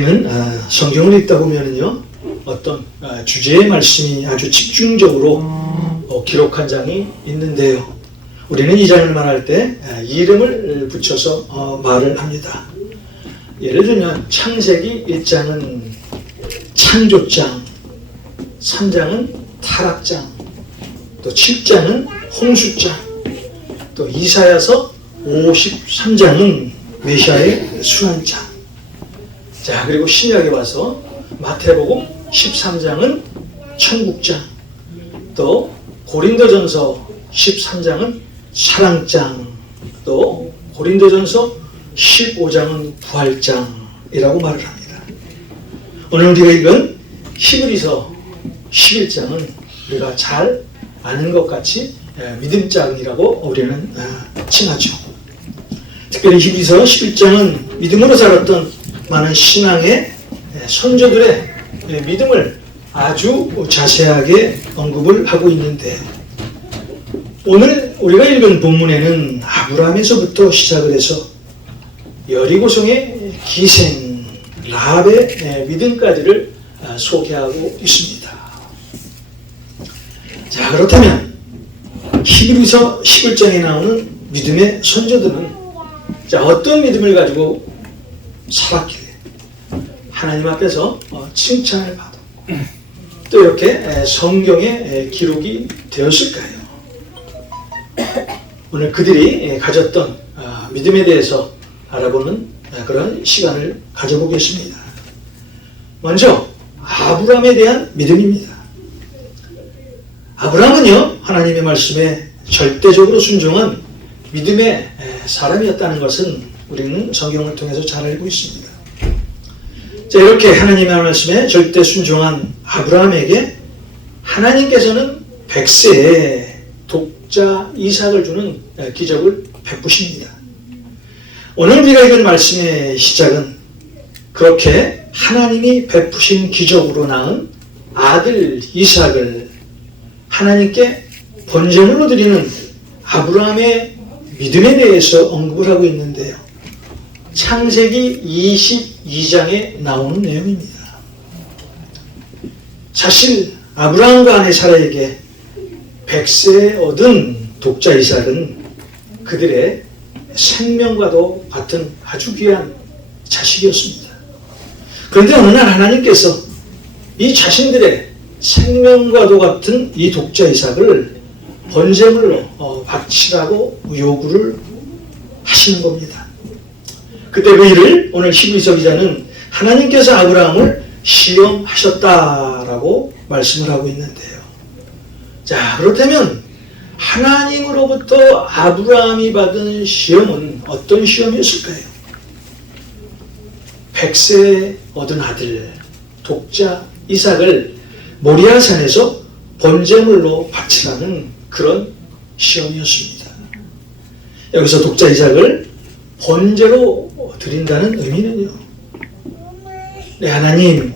우리는 성경을 읽다 보면은요, 어떤 주제의 말씀이 아주 집중적으로 기록한 장이 있는데요. 우리는 이 장을 말할 때 이름을 붙여서 말을 합니다. 예를 들면 창세기 1장은 창조장, 3장은 타락장, 또 7장은 홍수장, 또 이사야서 53장은 메시아의 순환장. 자, 그리고 신약에 와서 마태복음 13장은 천국장, 또 고린도전서 13장은 사랑장, 또 고린도전서 15장은 부활장이라고 말을 합니다. 오늘 우리가 읽은 히브리서 11장은 우리가 잘 아는 것 같이 믿음장이라고 우리는 칭하죠. 특별히 히브리서 11장은 믿음으로 살았던 많은 신앙의 선조들의 믿음을 아주 자세하게 언급을 하고 있는데, 오늘 우리가 읽은 본문에는 아브라함에서부터 시작을 해서 여리고성의 기생, 라합의 믿음까지를 소개하고 있습니다. 자, 그렇다면 히브리서 11장에 나오는 믿음의 선조들은 어떤 믿음을 가지고 살았길래 하나님 앞에서 칭찬을 받았고 또 이렇게 성경에 기록이 되었을까요? 오늘 그들이 가졌던 믿음에 대해서 알아보는 그런 시간을 가져보겠습니다. 먼저 아브라함에 대한 믿음입니다. 아브라함은요, 하나님의 말씀에 절대적으로 순종한 믿음의 사람이었다는 것은 우리는 성경을 통해서 잘 알고 있습니다. 자, 이렇게 하나님의 말씀에 절대 순종한 아브라함에게 하나님께서는 100세에 독자 이삭을 주는 기적을 베푸십니다. 오늘 우리가 읽은 말씀의 시작은 그렇게 하나님이 베푸신 기적으로 낳은 아들 이삭을 하나님께 번제물로 드리는 아브라함의 믿음에 대해서 언급을 하고 있는데요. 창세기 22장에 나오는 내용입니다. 사실 아브라함과 아내 사라에게 100세에 얻은 독자 이삭은 그들의 생명과도 같은 아주 귀한 자식이었습니다. 그런데 어느 날 하나님께서 이 자신들의 생명과도 같은 이 독자 이삭을 번제물로 바치라고 요구를 하시는 겁니다. 그때 그 일을 오늘 히브리서 기자는 하나님께서 아브라함을 시험하셨다라고 말씀을 하고 있는데요. 자, 그렇다면 하나님으로부터 아브라함이 받은 시험은 어떤 시험이었을까요? 100세에 얻은 아들 독자 이삭을 모리아산에서 번제물로 바치라는 그런 시험이었습니다. 여기서 독자 이삭을 번제로 드린다는 의미는요, 네, 하나님,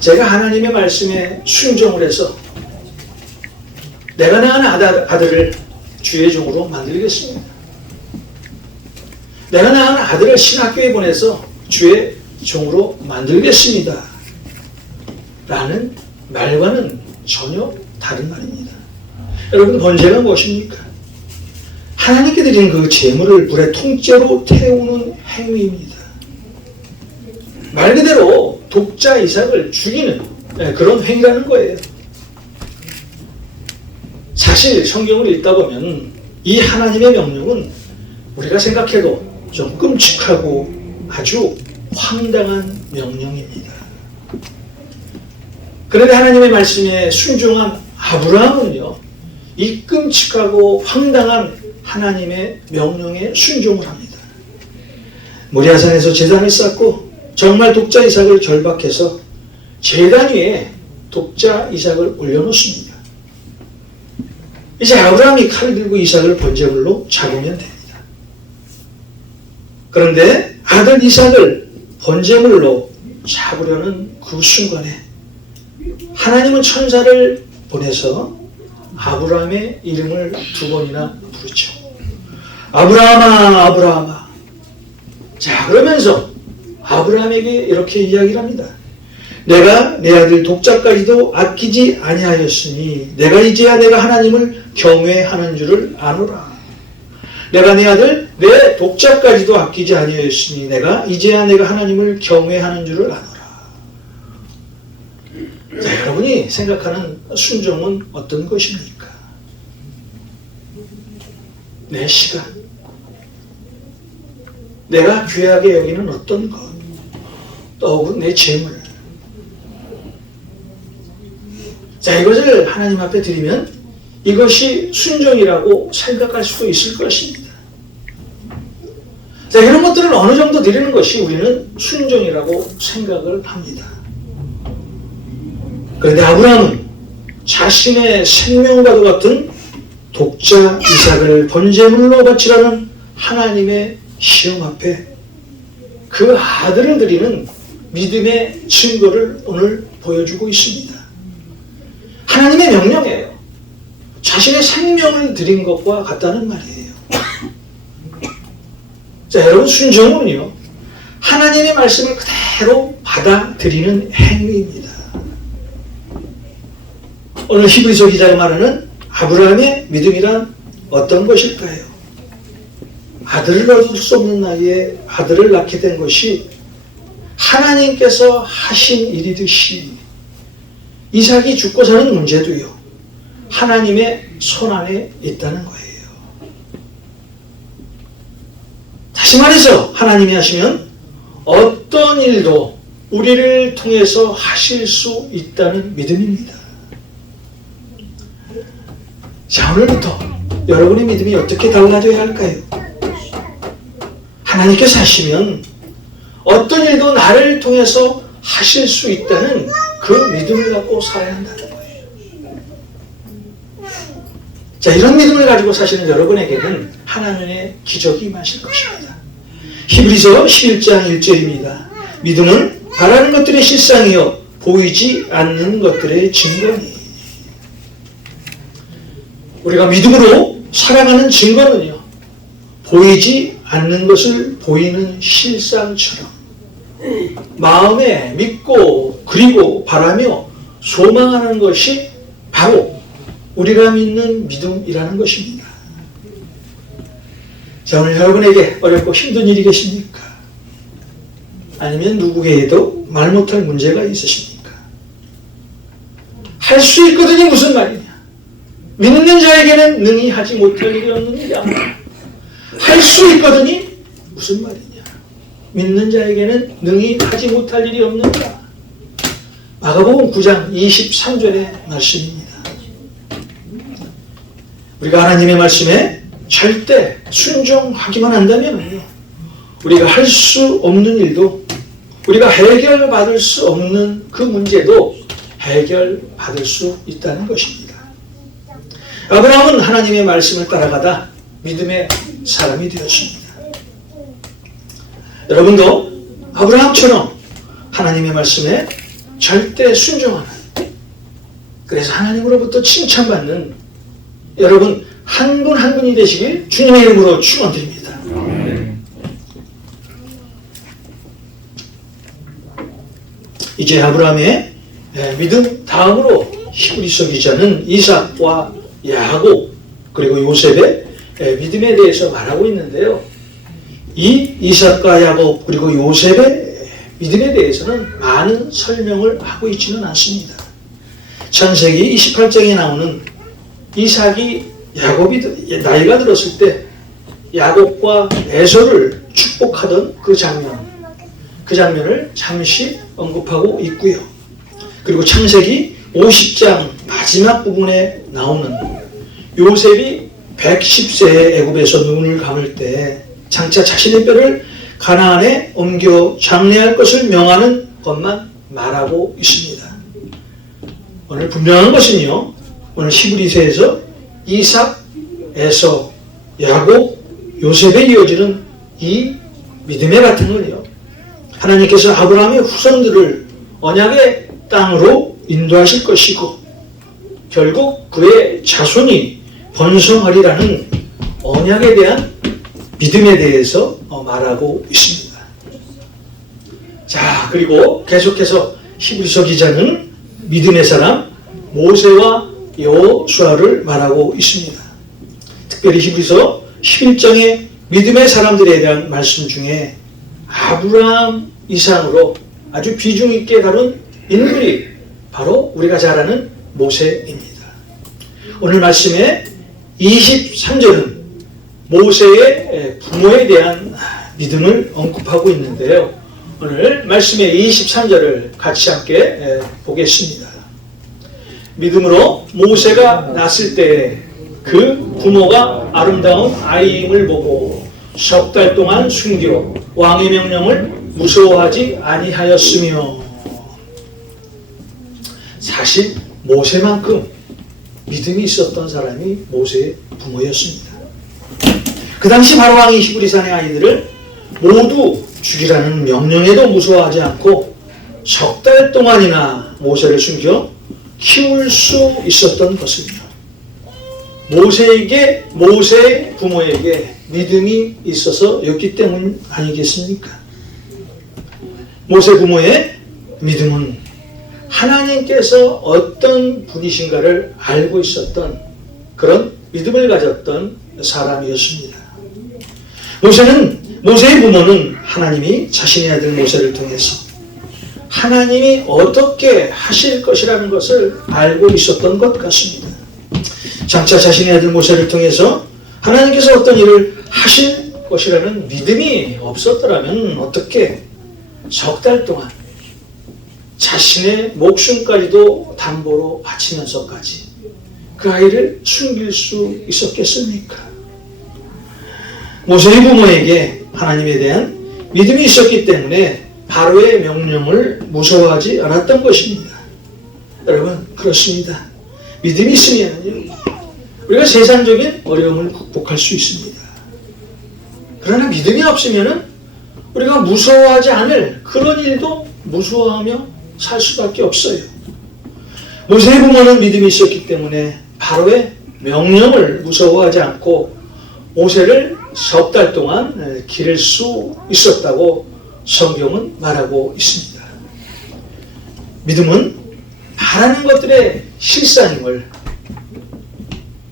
제가 하나님의 말씀에 순종을 해서 내가 낳은 아들을 주의 종으로 만들겠습니다. 내가 낳은 아들을 신학교에 보내서 주의 종으로 만들겠습니다. 라는 말과는 전혀 다른 말입니다. 여러분, 번제가 무엇입니까? 하나님께 드린 그 제물을 불에 통째로 태우는 행위입니다. 말 그대로 독자 이삭을 죽이는 그런 행위라는 거예요. 사실 성경을 읽다 보면 이 하나님의 명령은 우리가 생각해도 좀 끔찍하고 아주 황당한 명령입니다. 그런데 하나님의 말씀에 순종한 아브라함은요, 이 끔찍하고 황당한 하나님의 명령에 순종을 합니다. 모리아산에서 제단을 쌓고 정말 독자 이삭을 결박해서 제단 위에 독자 이삭을 올려놓습니다. 이제 아브라함이 칼을 들고 이삭을 번제물로 잡으면 됩니다. 그런데 아들 이삭을 번제물로 잡으려는 그 순간에 하나님은 천사를 보내서 아브라함의 이름을 2번이나 부르죠. 아브라함아, 아브라함아. 자, 그러면서 아브라함에게 이렇게 이야기를 합니다. 내가 내 아들 독자까지도 아끼지 아니하였으니 내가 이제야 내가 하나님을 경외하는 줄을 아노라. 내가 내 아들 내 독자까지도 아끼지 아니하였으니 내가 이제야 내가 하나님을 경외하는 줄을 아노라. 자, 여러분이 생각하는 순종은 어떤 것입니까? 내 시간, 내가 귀하게 여기는 어떤 것, 또 내 재물. 자, 이것을 하나님 앞에 드리면 이것이 순종이라고 생각할 수 있을 것입니다. 자, 이런 것들을 어느 정도 드리는 것이 우리는 순종이라고 생각을 합니다. 그런데 아브라함은 자신의 생명과도 같은 독자 이삭을 번제물로 바치라는 하나님의 시험 앞에 그 아들을 드리는 믿음의 증거를 오늘 보여주고 있습니다. 하나님의 명령이에요. 자신의 생명을 드린 것과 같다는 말이에요. 자, 여러분, 순종은요, 하나님의 말씀을 그대로 받아들이는 행위입니다. 오늘 히브리서 기자가 말하는 아브라함의 믿음이란 어떤 것일까요? 아들을 얻을 수 없는 나이에 아들을 낳게 된 것이 하나님께서 하신 일이듯이 이삭이 죽고 사는 문제도요, 하나님의 손안에 있다는 거예요. 다시 말해서 하나님이 하시면 어떤 일도 우리를 통해서 하실 수 있다는 믿음입니다. 자, 오늘부터 여러분의 믿음이 어떻게 달라져야 할까요? 하나님께서 하시면 어떤 일도 나를 통해서 하실 수 있다는 그 믿음을 갖고 살아야 한다는 거예요. 자, 이런 믿음을 가지고 사시는 여러분에게는 하나님의 기적이 임하실 것입니다. 히브리서 11장 1절입니다. 믿음은 바라는 것들의 실상이요 보이지 않는 것들의 증거니. 우리가 믿음으로 살아가는 증거는요, 보이지 않는 것을 보이는 실상처럼 마음에 믿고 그리고 바라며 소망하는 것이 바로 우리가 믿는 믿음이라는 것입니다. 자, 오늘 여러분에게 어렵고 힘든 일이 계십니까? 아니면 누구에게도 말 못할 문제가 있으십니까? 할 수 있거든요. 무슨 말이냐? 믿는 자에게는 능히 하지 못할 일이 없느니라. 할 수 있거든요. 무슨 말이냐? 믿는 자에게는 능히 하지 못할 일이 없느니라. 마가복음 9장 23절의 말씀입니다. 우리가 하나님의 말씀에 절대 순종하기만 한다면 우리가 할 수 없는 일도, 우리가 해결받을 수 없는 그 문제도 해결받을 수 있다는 것입니다. 아브라함은 하나님의 말씀을 따라가다 믿음의 사람이 되었습니다. 여러분도 아브라함처럼 하나님의 말씀에 절대 순종하는, 그래서 하나님으로부터 칭찬받는 여러분 한 분 한 분이 되시길 주님의 이름으로 축원드립니다. 이제 아브라함의 믿음 다음으로 히브리서 기자는 이삭과 야곱 그리고 요셉의 믿음에 대해서 말하고 있는데요. 이 이삭과 야곱 그리고 요셉의 믿음에 대해서는 많은 설명을 하고 있지는 않습니다. 창세기 28장에 나오는 이삭이 야곱이 나이가 들었을 때 야곱과 에서를 축복하던 그 장면을 잠시 언급하고 있고요. 그리고 창세기 50장 마지막 부분에 나오는 요셉이 110세에 애굽에서 눈을 감을 때 장차 자신의 뼈를 가나안에 옮겨 장례할 것을 명하는 것만 말하고 있습니다. 오늘 분명한 것은요, 오늘 히브리서에서 이삭, 에서, 야곱, 요셉에 이어지는 이 믿음의 바탕을요, 하나님께서 아브라함의 후손들을 언약의 땅으로 인도하실 것이고 결국 그의 자손이 번성하리라는 언약에 대한 믿음에 대해서 말하고 있습니다. 자, 그리고 계속해서 히브리서 기자는 믿음의 사람 모세와 여호수아를 말하고 있습니다. 특별히 히브리서 11장의 믿음의 사람들에 대한 말씀 중에 아브라함 이상으로 아주 비중 있게 다룬 인물이 바로 우리가 잘 아는 모세입니다. 오늘 말씀의 23절은 모세의 부모에 대한 믿음을 언급하고 있는데요. 오늘 말씀의 23절을 같이 함께 보겠습니다. 믿음으로 모세가 낳았을 때 그 부모가 아름다운 아이임을 보고 석 달 동안 숨기로 왕의 명령을 무서워하지 아니하였으며, 사실 모세만큼 믿음이 있었던 사람이 모세의 부모였습니다. 그 당시 바로왕이 히브리산의 아이들을 모두 죽이라는 명령에도 무서워하지 않고 석 달 동안이나 모세를 숨겨 키울 수 있었던 것은요, 모세의 부모에게 믿음이 있어서였기 때문 아니겠습니까? 모세 부모의 믿음은 하나님께서 어떤 분이신가를 알고 있었던 그런 믿음을 가졌던 사람이었습니다. 모세의 부모는 하나님이 자신의 아들 모세를 통해서 하나님이 어떻게 하실 것이라는 것을 알고 있었던 것 같습니다. 장차 자신의 아들 모세를 통해서 하나님께서 어떤 일을 하실 것이라는 믿음이 없었더라면 어떻게 석 달 동안 자신의 목숨까지도 담보로 바치면서까지 그 아이를 숨길 수 있었겠습니까? 모세의 부모에게 하나님에 대한 믿음이 있었기 때문에 바로의 명령을 무서워하지 않았던 것입니다. 여러분, 그렇습니다. 믿음이 있으면 우리가 세상적인 어려움을 극복할 수 있습니다. 그러나 믿음이 없으면 우리가 무서워하지 않을 그런 일도 무서워하며 살 수밖에 없어요. 모세의 부모는 믿음이 있었기 때문에 바로의 명령을 무서워하지 않고 모세를 석 달 동안 기를 수 있었다고 성경은 말하고 있습니다. 믿음은 바라는 것들의 실상임을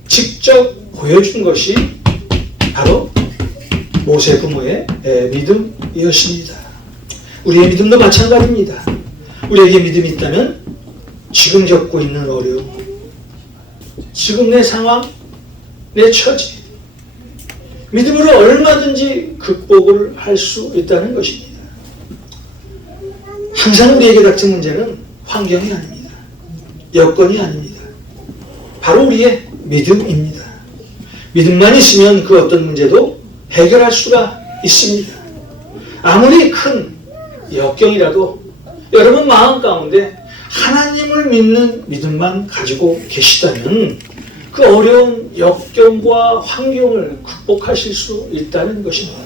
직접 보여준 것이 바로 모세 부모의 믿음이었습니다. 우리의 믿음도 마찬가지입니다. 우리에게 믿음이 있다면 지금 겪고 있는 어려움, 지금 내 상황, 내 처지, 믿음으로 얼마든지 극복을 할 수 있다는 것입니다. 항상 우리에게 닥친 문제는 환경이 아닙니다. 여건이 아닙니다. 바로 우리의 믿음입니다. 믿음만 있으면 그 어떤 문제도 해결할 수가 있습니다. 아무리 큰 역경이라도 여러분 마음 가운데 하나님을 믿는 믿음만 가지고 계시다면 그 어려운 역경과 환경을 극복하실 수 있다는 것입니다.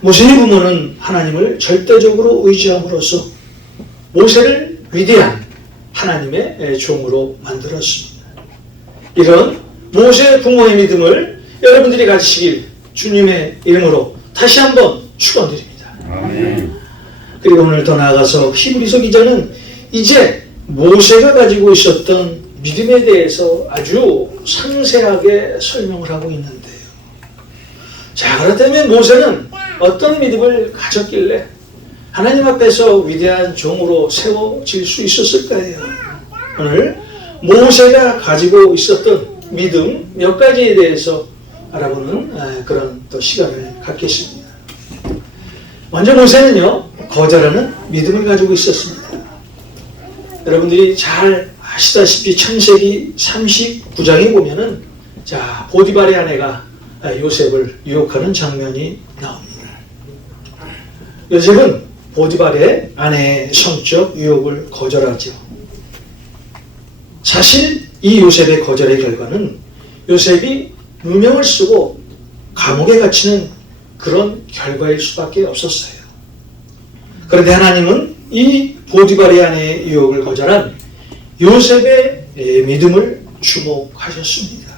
모세의 부모는 하나님을 절대적으로 의지함으로써 모세를 위대한 하나님의 종으로 만들었습니다. 이런 모세 부모의 믿음을 여러분들이 가지시길 주님의 이름으로 다시 한번 축원드립니다. 아멘. 그리고 오늘 더 나아가서 히브리서 기자는 이제 모세가 가지고 있었던 믿음에 대해서 아주 상세하게 설명을 하고 있는데요. 자, 그렇다면 모세는 어떤 믿음을 가졌길래 하나님 앞에서 위대한 종으로 세워질 수 있었을까요? 오늘 모세가 가지고 있었던 믿음 몇 가지에 대해서 알아보는 그런 또 시간을 갖겠습니다. 먼저 모세는요, 거절하는 믿음을 가지고 있었습니다. 여러분들이 잘 아시다시피 창세기 39장에 보면은 자, 보디발의 아내가 요셉을 유혹하는 장면이 나옵니다. 요셉은 보디발의 아내의 성적 유혹을 거절하죠. 사실 이 요셉의 거절의 결과는 요셉이 누명을 쓰고 감옥에 갇히는 그런 결과일 수밖에 없었어요. 그런데 하나님은 이 보디발의 아내의 유혹을 거절한 요셉의 믿음을 주목하셨습니다.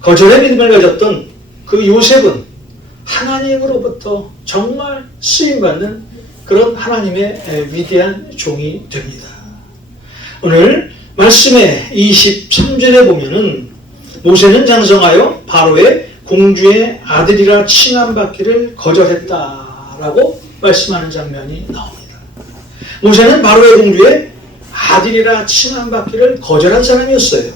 거절의 믿음을 가졌던 그 요셉은 하나님으로부터 정말 쓰임받는 그런 하나님의 위대한 종이 됩니다. 오늘 말씀의 23절에 보면은 모세는 장성하여 바로의 공주의 아들이라 칭함받기를 거절했다라고 말씀하는 장면이 나옵니다. 모세는 바로의 공주의 아들이라 칭함받기를 거절한 사람이었어요.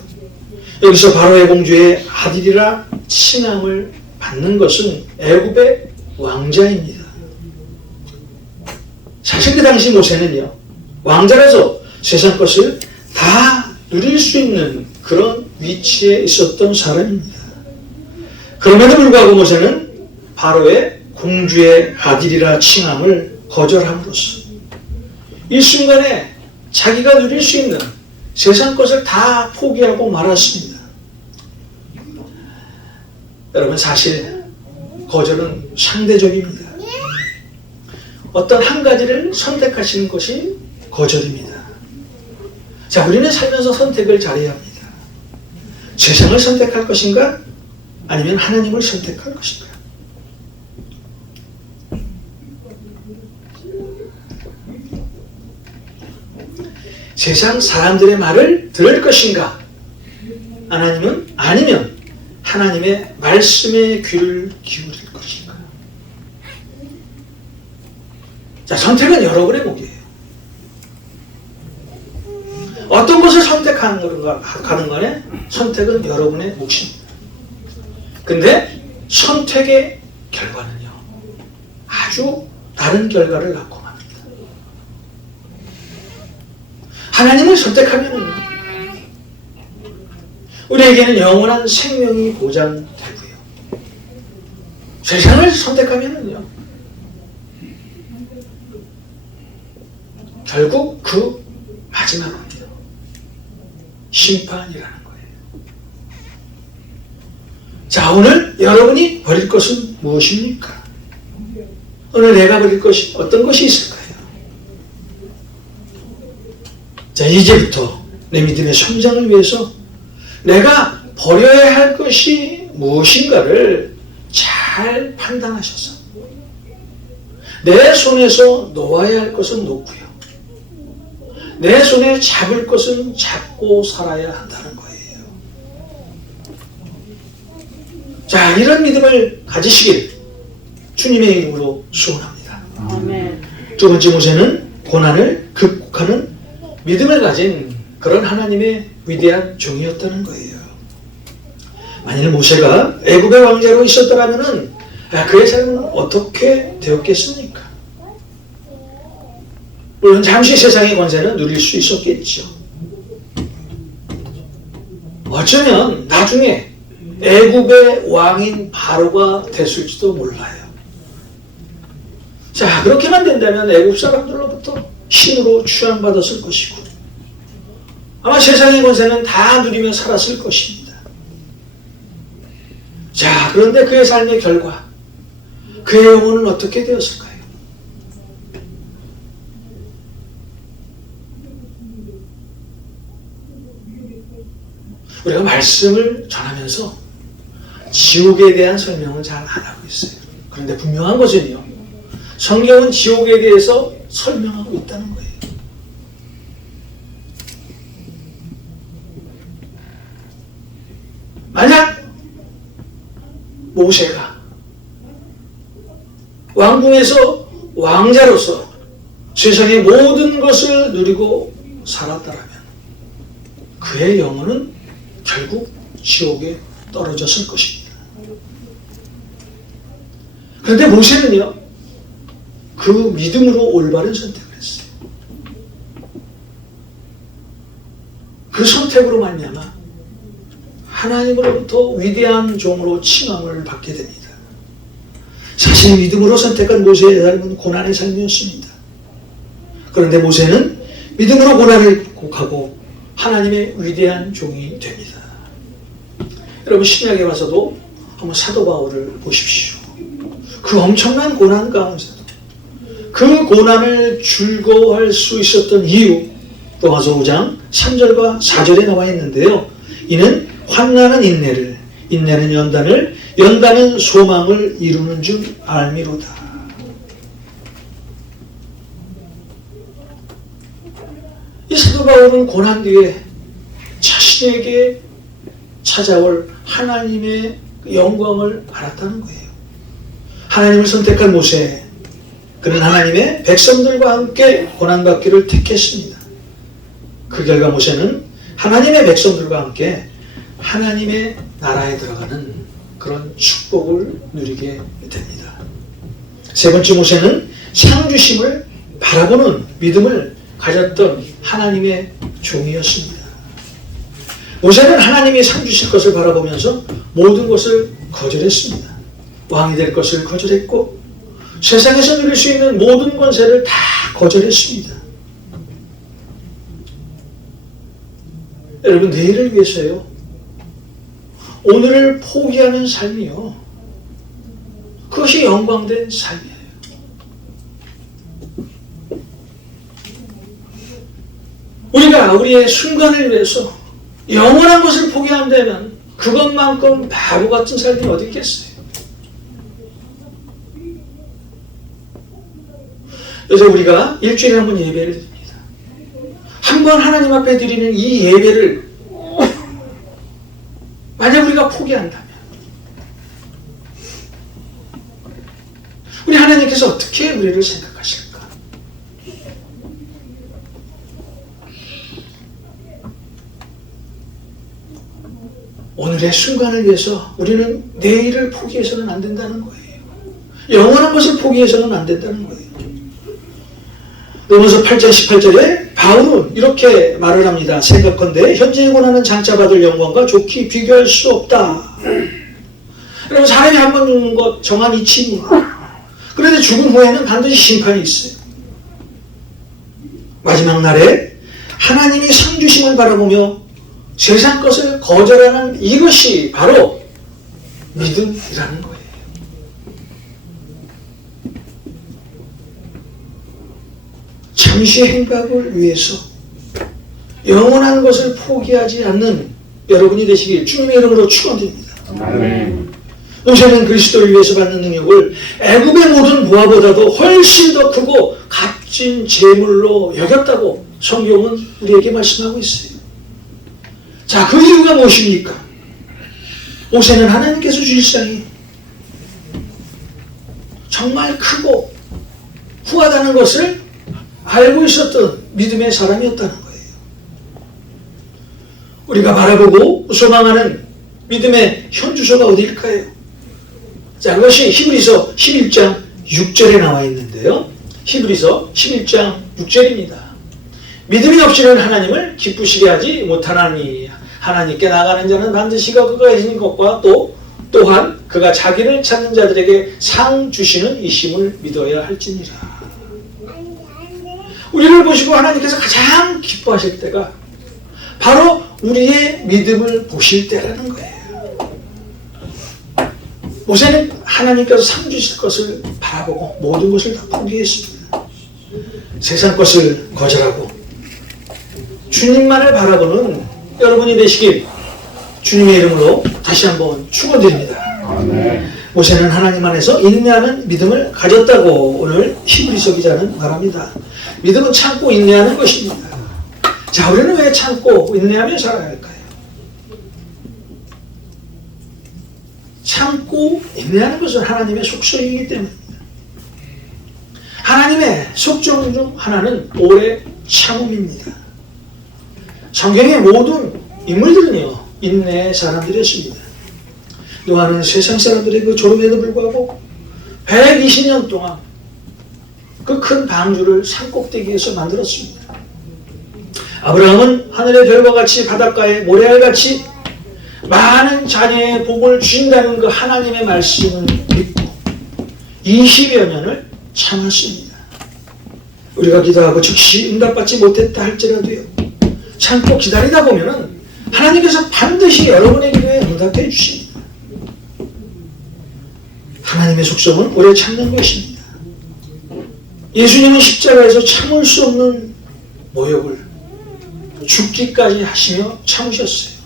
여기서 바로의 공주의 아들이라 칭함을 받는 것은 애굽의 왕자입니다. 사실 그 당시 모세는요, 왕자라서 세상 것을 다 누릴 수 있는 그런 위치에 있었던 사람입니다. 그럼에도 불구하고 모세는 바로의 공주의 아들이라 칭함을 거절함으로써 이 순간에 자기가 누릴 수 있는 세상 것을 다 포기하고 말았습니다. 여러분, 사실 거절은 상대적입니다. 어떤 한 가지를 선택하시는 것이 거절입니다. 자, 우리는 살면서 선택을 잘해야 합니다. 세상을 선택할 것인가? 아니면 하나님을 선택할 것인가? 세상 사람들의 말을 들을 것인가? 아니면 하나님의 말씀에 귀를 기울일 것인가? 자, 선택은 여러분의 몫이에요. 어떤 것을 선택하는 가는 간에 선택은 여러분의 몫입니다. 근데 선택의 결과는요, 아주 다른 결과를 낳고 맙니다. 하나님을 선택하면은 우리에게는 영원한 생명이 보장되고요. 세상을 선택하면은요, 결국 그 마지막은요, 심판이라는 거예요. 자, 오늘 여러분이 버릴 것은 무엇입니까? 오늘 내가 버릴 것이 어떤 것이 있을까요? 자, 이제부터 내 믿음의 성장을 위해서 내가 버려야 할 것이 무엇인가를 잘 판단하셔서 내 손에서 놓아야 할 것은 놓고요, 내 손에 잡을 것은 잡고 살아야 한다는 거예요. 자, 이런 믿음을 가지시길 주님의 이름으로 소원합니다. 아멘. 두 번째, 모세는 고난을 극복하는 믿음을 가진 그런 하나님의 위대한 종이었다는 거예요. 만일 모세가 애굽의 왕자로 있었더라면 그의 삶은 어떻게 되었겠습니까? 물론 잠시 세상의 권세는 누릴 수 있었겠죠. 어쩌면 나중에 애굽의 왕인 바로가 됐을지도 몰라요. 자, 그렇게만 된다면 애굽 사람들로부터 신으로 취함받았을 것이고 아마 세상의 권세는 다 누리며 살았을 것입니다. 자, 그런데 그의 삶의 결과, 그의 영혼은 어떻게 되었을까요? 우리가 말씀을 전하면서 지옥에 대한 설명은 잘 안 하고 있어요. 그런데 분명한 것은요, 성경은 지옥에 대해서 설명하고 있다는 거예요. 만약 모세가 왕궁에서 왕자로서 세상의 모든 것을 누리고 살았다면 그의 영혼은 결국 지옥에 떨어졌을 것입니다. 그런데 모세는요, 그 믿음으로 올바른 선택을 했어요. 그 선택으로 말미암아 하나님으로부터 위대한 종으로 칭함을 받게 됩니다. 사실 믿음으로 선택한 모세의 삶은 고난의 삶이었습니다. 그런데 모세는 믿음으로 고난을 극복하고 하나님의 위대한 종이 됩니다. 여러분, 신약에 와서도 한번 사도 바울을 보십시오. 그 엄청난 고난 가운데서도 그 고난을 즐거워할 수 있었던 이유, 로마서 5장 3절과 4절에 나와 있는데요. 이는 환난은 인내를, 인내는 연단을, 연단은 소망을 이루는 줄 알미로다. 이 사도 바울은 고난 뒤에 자신에게 찾아올 하나님의 영광을 알았다는 거예요. 하나님을 선택한 모세, 그는 하나님의 백성들과 함께 고난받기를 택했습니다. 그 결과 모세는 하나님의 백성들과 함께 하나님의 나라에 들어가는 그런 축복을 누리게 됩니다. 세 번째, 모세는 상 주심을 바라보는 믿음을 가졌던 하나님의 종이었습니다. 모세는 하나님이 상 주실 것을 바라보면서 모든 것을 거절했습니다. 왕이 될 것을 거절했고 세상에서 누릴 수 있는 모든 권세를 다 거절했습니다. 여러분, 내일을 위해서요, 오늘을 포기하는 삶이요, 그것이 영광된 삶이에요. 우리가 우리의 순간을 위해서 영원한 것을 포기한다면 그것만큼 바보 같은 삶이 어디 있겠어요? 그래서 우리가 일주일에 한 번 예배를 드립니다. 한 번 하나님 앞에 드리는 이 예배를 만약 우리가 포기한다면 우리 하나님께서 어떻게 우리를 생각하실까? 오늘의 순간을 위해서 우리는 내일을 포기해서는 안 된다는 거예요. 영원한 것을 포기해서는 안 된다는 거예요. 로마서 8장 18절에 바울은 이렇게 말을 합니다. 생각컨대 현재에 권하는 장차받을 영광과 좋게 비교할 수 없다. 여러분, 사람이 한 번 죽는 것 정한 이치입니다. 그런데 죽은 후에는 반드시 심판이 있어요. 마지막 날에 하나님이 상 주심을 바라보며 세상 것을 거절하는 이것이 바로 믿음이라는 거예요. 잠시의 행복을 위해서 영원한 것을 포기하지 않는 여러분이 되시길 주님의 이름으로 축원드립니다. 모세는 그리스도를 위해서 받는 능력을 애굽의 모든 보화보다도 훨씬 더 크고 값진 재물로 여겼다고 성경은 우리에게 말씀하고 있어요. 자, 그 이유가 무엇입니까? 모세는 하나님께서 주실 상이 정말 크고 후하다는 것을 알고 있었던 믿음의 사람이었다는 거예요. 우리가 바라보고 소망하는 믿음의 현주소가 어디일까요? 자, 그것이 히브리서 11장 6절에 나와 있는데요. 히브리서 11장 6절입니다. 믿음이 없이는 하나님을 기쁘시게 하지 못하나니 하나님께 나가는 자는 반드시 그가 하신 것과 또한 그가 자기를 찾는 자들에게 상 주시는 이심을 믿어야 할지니라. 우리를 보시고 하나님께서 가장 기뻐하실 때가 바로 우리의 믿음을 보실 때라는 거예요. 모세는 하나님께서 상 주실 것을 바라보고 모든 것을 다 포기했습니다. 세상 것을 거절하고 주님만을 바라보는 여러분이 되시길 주님의 이름으로 다시 한번 축원드립니다. 모세는 하나님 안에서 인내하는 믿음을 가졌다고 오늘 히브리서 기자는 말합니다. 믿음은 참고 인내하는 것입니다. 자, 우리는 왜 참고 인내하며 살아야 할까요? 참고 인내하는 것은 하나님의 속성이기 때문입니다. 하나님의 속성 중 하나는 오래 참음입니다. 성경의 모든 인물들은요, 인내의 사람들이었습니다. 노아는 세상 사람들의 그 조롱에도 불구하고 120년 동안 그 큰 방주를 산꼭대기에서 만들었습니다. 아브라함은 하늘의 별과 같이 바닷가의 모래알같이 많은 자녀의 복을 주신다는 그 하나님의 말씀을 믿고 20여 년을 참았습니다. 우리가 기도하고 즉시 응답받지 못했다 할지라도요, 참고 기다리다 보면은 하나님께서 반드시 여러분의 기도에 응답해 주십니다. 하나님의 속성은 오래 참는 것입니다. 예수님은 십자가에서 참을 수 없는 모욕을 죽기까지 하시며 참으셨어요.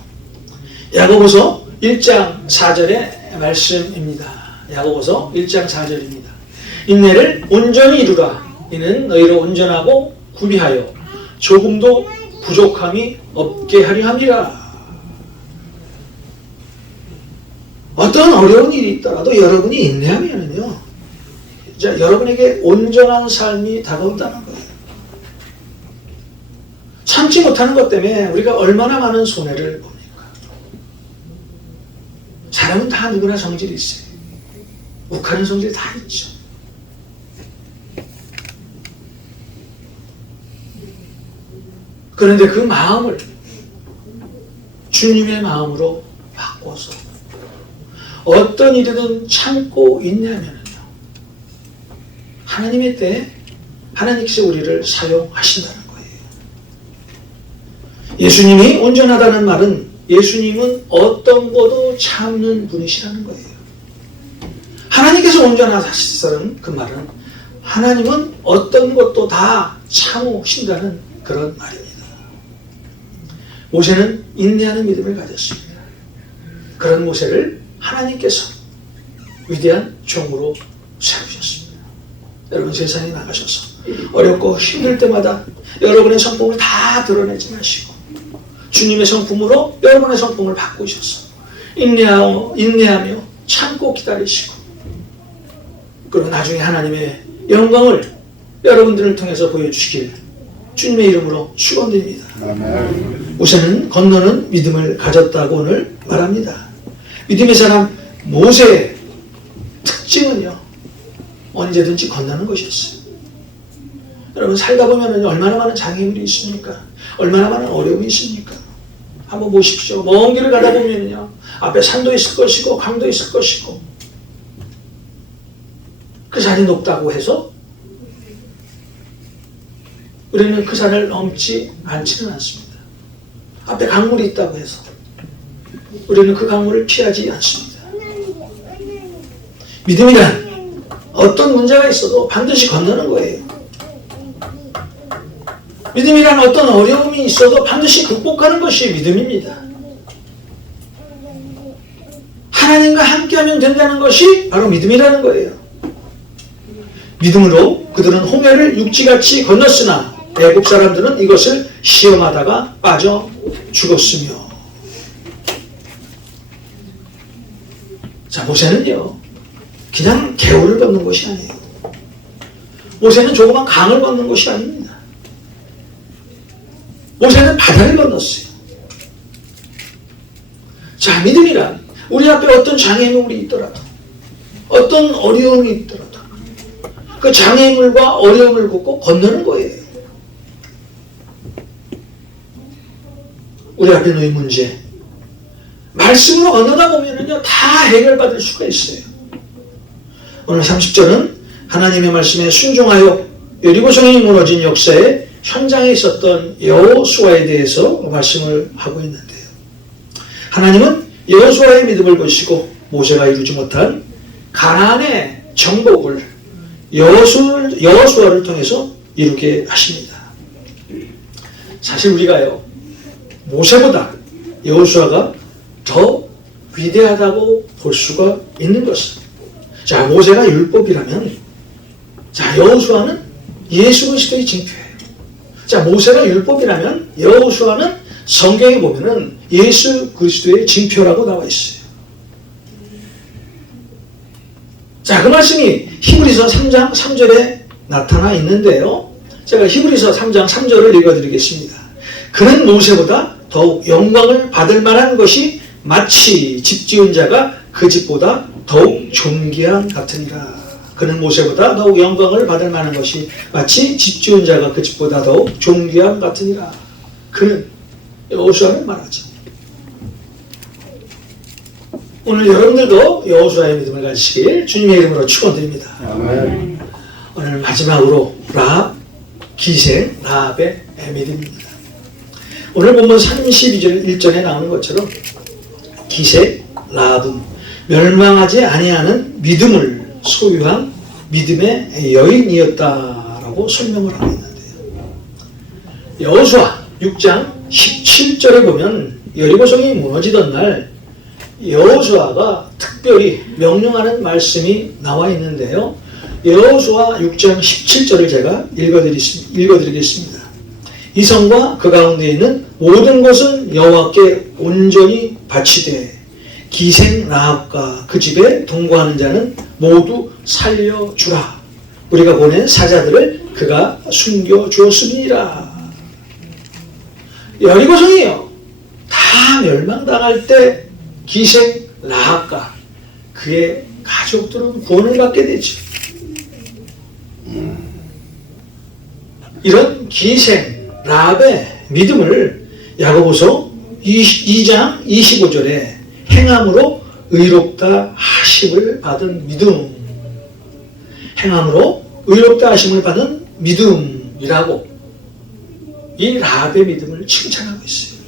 야고보서 1장 4절의 말씀입니다. 야고보서 1장 4절입니다. 인내를 온전히 이루라. 이는 너희로 온전하고 구비하여 조금도 부족함이 없게 하려 함이라. 어떤 어려운 일이 있더라도 여러분이 인내하면요, 여러분에게 온전한 삶이 다가온다는 거예요. 참지 못하는 것 때문에 우리가 얼마나 많은 손해를 봅니까? 사람은 다 누구나 성질이 있어요. 욱하는 성질 다 있죠. 그런데 그 마음을 주님의 마음으로 바꿔서 어떤 일이든 참고 있냐면요, 하나님의 때에 하나님께서 우리를 사용하신다는 거예요. 예수님이 온전하다는 말은 예수님은 어떤 것도 참는 분이시라는 거예요. 하나님께서 온전하시다는 그 말은 하나님은 어떤 것도 다 참으신다는 그런 말입니다. 모세는 인내하는 믿음을 가졌습니다. 그런 모세를 하나님께서 위대한 종으로 세우셨습니다. 여러분, 세상에 나가셔서 어렵고 힘들 때마다 여러분의 성품을 다 드러내지 마시고 주님의 성품으로 여러분의 성품을 바꾸셔서 인내하며 참고 기다리시고, 그리고 나중에 하나님의 영광을 여러분들을 통해서 보여주시길 주님의 이름으로 축원드립니다. 모세는 건너는 믿음을 가졌다고 오늘 말합니다. 믿음의 사람 모세의 특징은요, 언제든지 건너는 것이었어요. 여러분, 살다 보면 얼마나 많은 장애물이 있습니까? 얼마나 많은 어려움이 있습니까? 한번 보십시오. 먼 길을 가다 보면요, 앞에 산도 있을 것이고 강도 있을 것이고, 그 산이 높다고 해서 우리는 그 산을 넘지 않지는 않습니다. 앞에 강물이 있다고 해서 우리는 그 강물을 피하지 않습니다. 믿음이란 어떤 문제가 있어도 반드시 건너는 거예요. 믿음이란 어떤 어려움이 있어도 반드시 극복하는 것이 믿음입니다. 하나님과 함께하면 된다는 것이 바로 믿음이라는 거예요. 믿음으로 그들은 홍해를 육지같이 건넜으나 애국 사람들은 이것을 시험하다가 빠져 죽었으며. 자, 모세는요, 그냥 개울을 건넌 것이 아니에요. 모세는 조그만 강을 건넌 것이 아닙니다. 모세는 바다를 건넜어요. 자, 믿음이란 우리 앞에 어떤 장애물이 있더라도, 어떤 어려움이 있더라도 그 장애물과 어려움을 걷고 건너는 거예요. 우리 앞에 놓인 문제, 말씀으로 건너다 보면은요, 다 해결받을 수가 있어요. 오늘 30절은 하나님의 말씀에 순종하여 여리고성이 무너진 역사의 현장에 있었던 여호수아에 대해서 말씀을 하고 있는데요. 하나님은 여호수아의 믿음을 보시고 모세가 이루지 못한 가나안의 정복을 여호수아를 통해서 이루게 하십니다. 사실 우리가요, 모세보다 여호수아가 더 위대하다고 볼 수가 있는 것은, 자, 모세가 율법이라면, 자, 여호수아는 예수 그리스도의 징표예요. 자, 모세가 율법이라면 여호수아는 성경에 보면은 예수 그리스도의 징표라고 나와 있어요. 자, 그 말씀이 히브리서 3장 3절에 나타나 있는데요. 제가 히브리서 3장 3절을 읽어드리겠습니다. 그는 모세보다 더욱 영광을 받을 만한 것이 마치 집 지은 자가 그 집보다 더욱 존귀한 같으니라. 그는 모세보다 더욱 영광을 받을 만한 것이 마치 집 지은 자가 그 집보다 더욱 존귀한 같으니라. 그는, 여호수아를 말하죠. 오늘 여러분들도 여호수아의 믿음을 가지시길 주님의 이름으로 축원드립니다. 아멘. 오늘 마지막으로 라합, 기생 라합의 믿음입니다. 오늘 본문 32절 1절에 나오는 것처럼 기생 라합은 멸망하지 아니하는 믿음을 소유한 믿음의 여인이었다라고 설명을 하고 있는데요. 여호수아 6장 17절에 보면 여리고성이 무너지던 날 여호수아가 특별히 명령하는 말씀이 나와 있는데요. 여호수아 6장 17절을 제가 읽어드리겠습니다. 성과 그 가운데 있는 모든 것은 여호와께 온전히 바치되 기생 라합과 그 집에 동거하는 자는 모두 살려주라. 우리가 보낸 사자들을 그가 숨겨주었음이라. 여리고성이요, 다 멸망당할 때 기생 라합과 그의 가족들은 구원을 받게 되죠. 이런 기생 라합의 믿음을 야고보서 2장 25절에 행함으로 의롭다 하심을 받은 믿음, 행함으로 의롭다 하심을 받은 믿음이라고 이 라합의 믿음을 칭찬하고 있어요.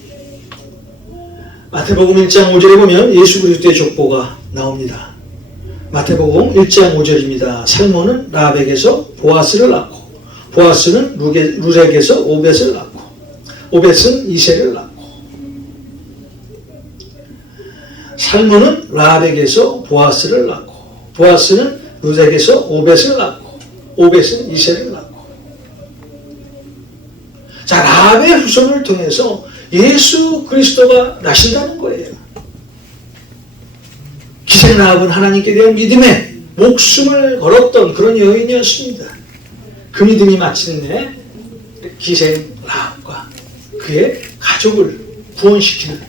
마태복음 1장 5절에 보면 예수 그리스도의 족보가 나옵니다. 마태복음 1장 5절입니다. 살몬은 라합에게서 보아스를 낳고, 보아스는 룻에게서 오벳을 낳고, 오벳은 이새를 낳고. 살몬은 라합에게서 보아스를 낳고, 보아스는 룻에게서 오벳을 낳고, 오벳은 이새를 낳고. 자, 라합의 후손을 통해서 예수 그리스도가 나신다는 거예요. 기생 라합은 하나님께 대한 믿음에 목숨을 걸었던 그런 여인이었습니다. 그 믿음이 마침내 기생 라합과 그의 가족을 구원시키는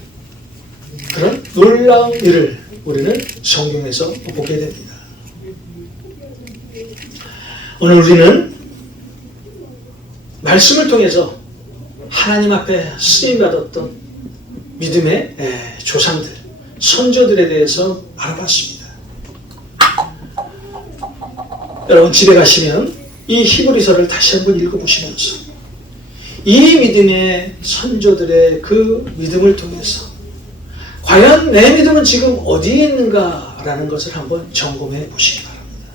그런 놀라운 일을 우리는 성경에서 보게 됩니다. 오늘 우리는 말씀을 통해서 하나님 앞에 쓰임받았던 믿음의 조상들, 선조들에 대해서 알아봤습니다. 여러분 집에 가시면 이 히브리서를 다시 한번 읽어보시면서 이 믿음의 선조들의 그 믿음을 통해서 과연 내 믿음은 지금 어디에 있는가라는 것을 한번 점검해 보시기 바랍니다.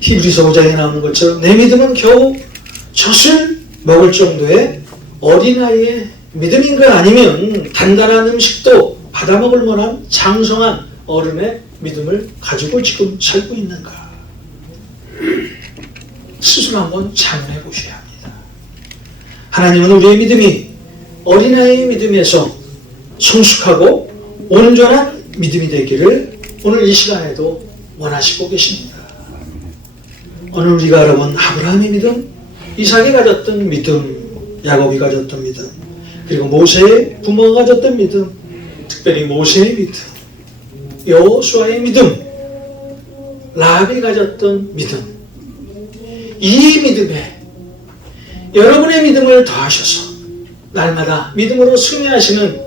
히브리서 5장에 나오는 것처럼 내 믿음은 겨우 젖을 먹을 정도의 어린아이의 믿음인가, 아니면 단단한 음식도 받아먹을 만한 장성한 어른의 믿음을 가지고 지금 살고 있는가, 스스로 한번 자문해 보셔야 합니다. 하나님은 우리의 믿음이 어린아이의 믿음에서 성숙하고 온전한 믿음이 되기를 오늘 이 시간에도 원하시고 계십니다. 오늘 우리가 알아본 아브라함의 믿음, 이삭이 가졌던 믿음, 야곱이 가졌던 믿음, 그리고 모세의 부모가 가졌던 믿음, 특별히 모세의 믿음, 여호수아의 믿음, 라합이 가졌던 믿음, 이 믿음에 여러분의 믿음을 더하셔서 날마다 믿음으로 승리하시는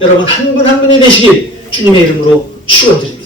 여러분 한 분 한 분이 되시길 주님의 이름으로 축원드립니다.